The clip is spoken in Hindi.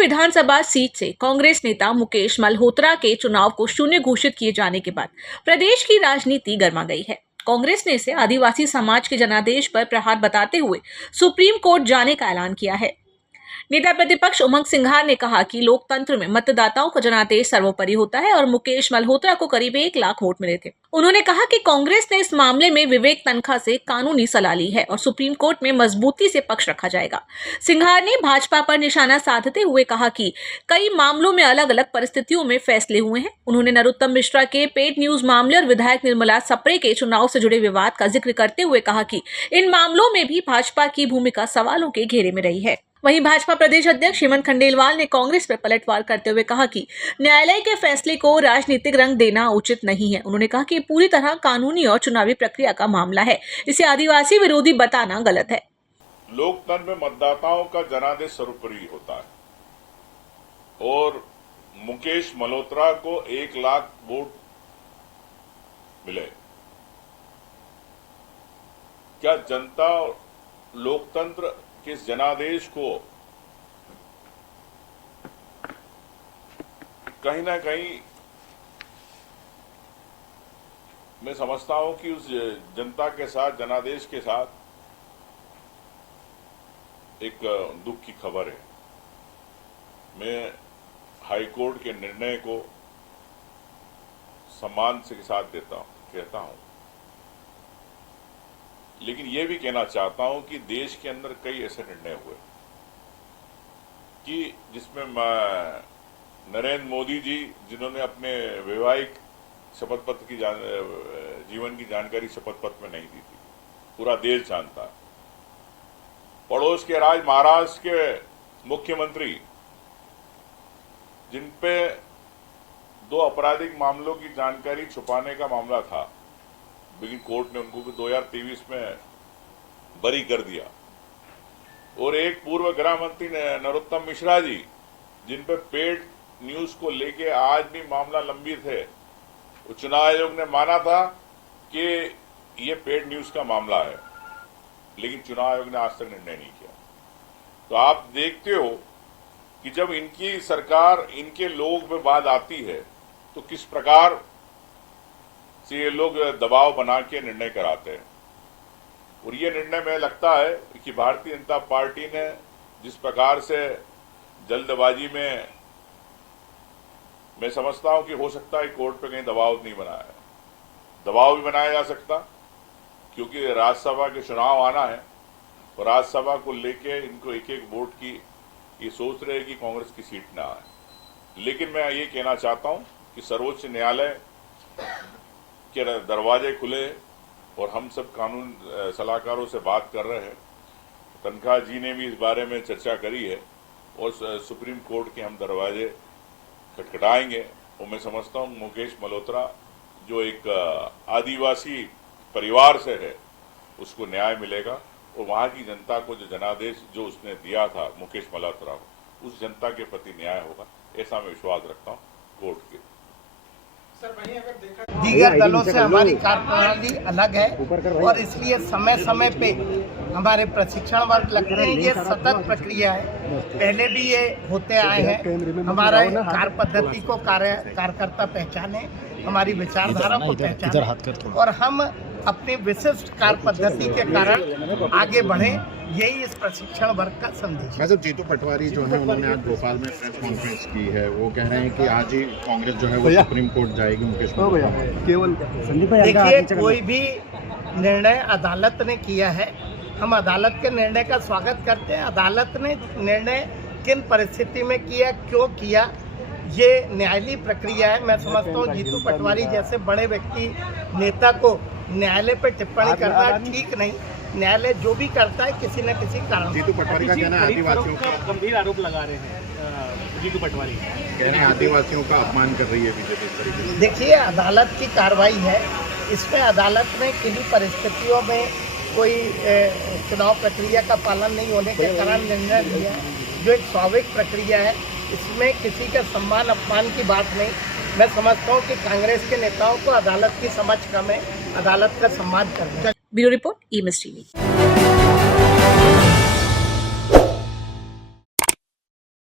विधानसभा सीट से कांग्रेस नेता मुकेश मल्होत्रा के चुनाव को शून्य घोषित किए जाने के बाद प्रदेश की राजनीति गर्मा गई है। कांग्रेस ने इसे आदिवासी समाज के जनादेश पर प्रहार बताते हुए सुप्रीम कोर्ट जाने का ऐलान किया है। नेता प्रतिपक्ष उमंग सिंघार ने कहा कि लोकतंत्र में मतदाताओं का जनादेश सर्वोपरि होता है और मुकेश मल्होत्रा को करीब 1 लाख वोट मिले थे। उन्होंने कहा कि कांग्रेस ने इस मामले में विवेक तनखा से कानूनी सलाह ली है और सुप्रीम कोर्ट में मजबूती से पक्ष रखा जाएगा। सिंघार ने भाजपा पर निशाना साधते हुए कहा कि कई मामलों में अलग अलग परिस्थितियों में फैसले हुए हैं। उन्होंने नरोत्तम मिश्रा के पेड न्यूज मामले और विधायक निर्मला सप्रे के चुनाव से जुड़े विवाद का जिक्र करते हुए कहा कि इन मामलों में भी भाजपा की भूमिका सवालों के घेरे में रही है। वहीं भाजपा प्रदेश अध्यक्ष हेमंत खंडेलवाल ने कांग्रेस पर पलटवार करते हुए कहा कि न्यायालय के फैसले को राजनीतिक रंग देना उचित नहीं है। उन्होंने कहा कि पूरी तरह कानूनी और चुनावी प्रक्रिया का मामला है, इसे आदिवासी विरोधी बताना गलत है। लोकतंत्र में मतदाताओं का जनादेश सर्वोपरि होता है और मुकेश मल्होत्रा को 1 लाख वोट मिले। क्या जनता लोकतंत्र के जनादेश को कहीं ना कहीं मैं समझता हूं कि उस जनता के साथ, जनादेश के साथ एक दुख की खबर है। मैं हाईकोर्ट के निर्णय को सम्मान के साथ कहता हूं, लेकिन यह भी कहना चाहता हूं कि देश के अंदर कई ऐसे निर्णय हुए कि जिसमें नरेंद्र मोदी जी, जिन्होंने अपने वैवाहिक शपथ पत्र की जीवन की जानकारी शपथ पत्र में नहीं दी थी, पूरा देश जानता है। पड़ोस के राज्य महाराष्ट्र के मुख्यमंत्री, जिन पे 2 आपराधिक मामलों की जानकारी छुपाने का मामला था, लेकिन कोर्ट ने उनको भी 2023 में बरी कर दिया। और एक पूर्व गृह मंत्री नरोत्तम मिश्रा जी, जिन पर पेड न्यूज को लेके आज भी मामला लंबित है, वो चुनाव आयोग ने माना था कि ये पेड न्यूज का मामला है, लेकिन चुनाव आयोग ने आज तक निर्णय नहीं किया। तो आप देखते हो कि जब इनकी सरकार, इनके लोग में बात आती है तो किस प्रकार से ये लोग दबाव बना के निर्णय कराते हैं। और ये निर्णय में लगता है कि भारतीय जनता पार्टी ने जिस प्रकार से जल्दबाजी में, मैं समझता हूं कि हो सकता है कोर्ट पे कहीं दबाव नहीं बनाया है। दबाव भी बनाया जा सकता, क्योंकि राज्यसभा के चुनाव आना है और राज्यसभा को लेके इनको 1-1 वोट की ये सोच रहे हैं कि कांग्रेस की सीट ना आए। लेकिन मैं ये कहना चाहता हूं कि सर्वोच्च न्यायालय के दरवाजे खुले और हम सब कानून सलाहकारों से बात कर रहे हैं। तनखा जी ने भी इस बारे में चर्चा करी है और सुप्रीम कोर्ट के हम दरवाजे खटखटाएंगे। और मैं समझता हूं मुकेश मल्होत्रा, जो एक आदिवासी परिवार से है, उसको न्याय मिलेगा और वहां की जनता को जो जनादेश जो उसने दिया था मुकेश मल्होत्रा को, उस जनता के प्रति न्याय होगा, ऐसा मैं विश्वास रखता हूं कोर्ट के। दीगर दलों से हमारी कार्यप्रणाली अलग है और इसलिए समय समय पे हमारे प्रशिक्षण वर्ग लगते हैं। ये सतत प्रक्रिया है, पहले भी ये होते आए हैं। हमारा कार्य पद्धति को कार्यकर्ता पहचाने, हमारी विचारधारा को पहचाने और हम अपनी विशिष्ट कार्य पद्धति के कारण आगे बढ़े, यही इस प्रशिक्षण वर्ग का संदेश है। जीतू पटवारी जो है, उन्होंने आज भोपाल में प्रेस कॉन्फ्रेंस की है। वो कह रहे हैं कि आज ही कांग्रेस जो है वो सुप्रीम कोर्ट जाएगी मुकेश केवल। देखिए, कोई भी निर्णय अदालत ने किया है, हम अदालत के निर्णय का स्वागत करते हैं। अदालत ने निर्णय किन परिस्थिति में किया, क्यों किया, ये न्यायालयी प्रक्रिया है। मैं समझता हूँ जीतू पटवारी जैसे बड़े व्यक्ति, नेता को न्यायालय पर टिप्पणी करना ठीक नहीं। न्यायालय जो भी करता है किसी न किसी कारण। जीतू पटवारी का कहना है आदिवासियों का गंभीर आरोप लगा रहे हैं। जीतू पटवारी कह रहे हैं आदिवासियों का अपमान कर रही है बीजेपी इस तरीके से। देखिए, अदालत की कार्रवाई है, इसमें अदालत ने किन्हीं परिस्थितियों में कोई चुनाव प्रक्रिया का पालन नहीं होने के कारण निर्णय लिया है, जो एक स्वाभाविक प्रक्रिया है। इसमें किसी के सम्मान अपमान की बात नहीं। मैं समझता हूँ कि कांग्रेस के नेताओं को अदालत की समझ कम है, अदालत का सम्मान करना। Bureau report, EMS TV।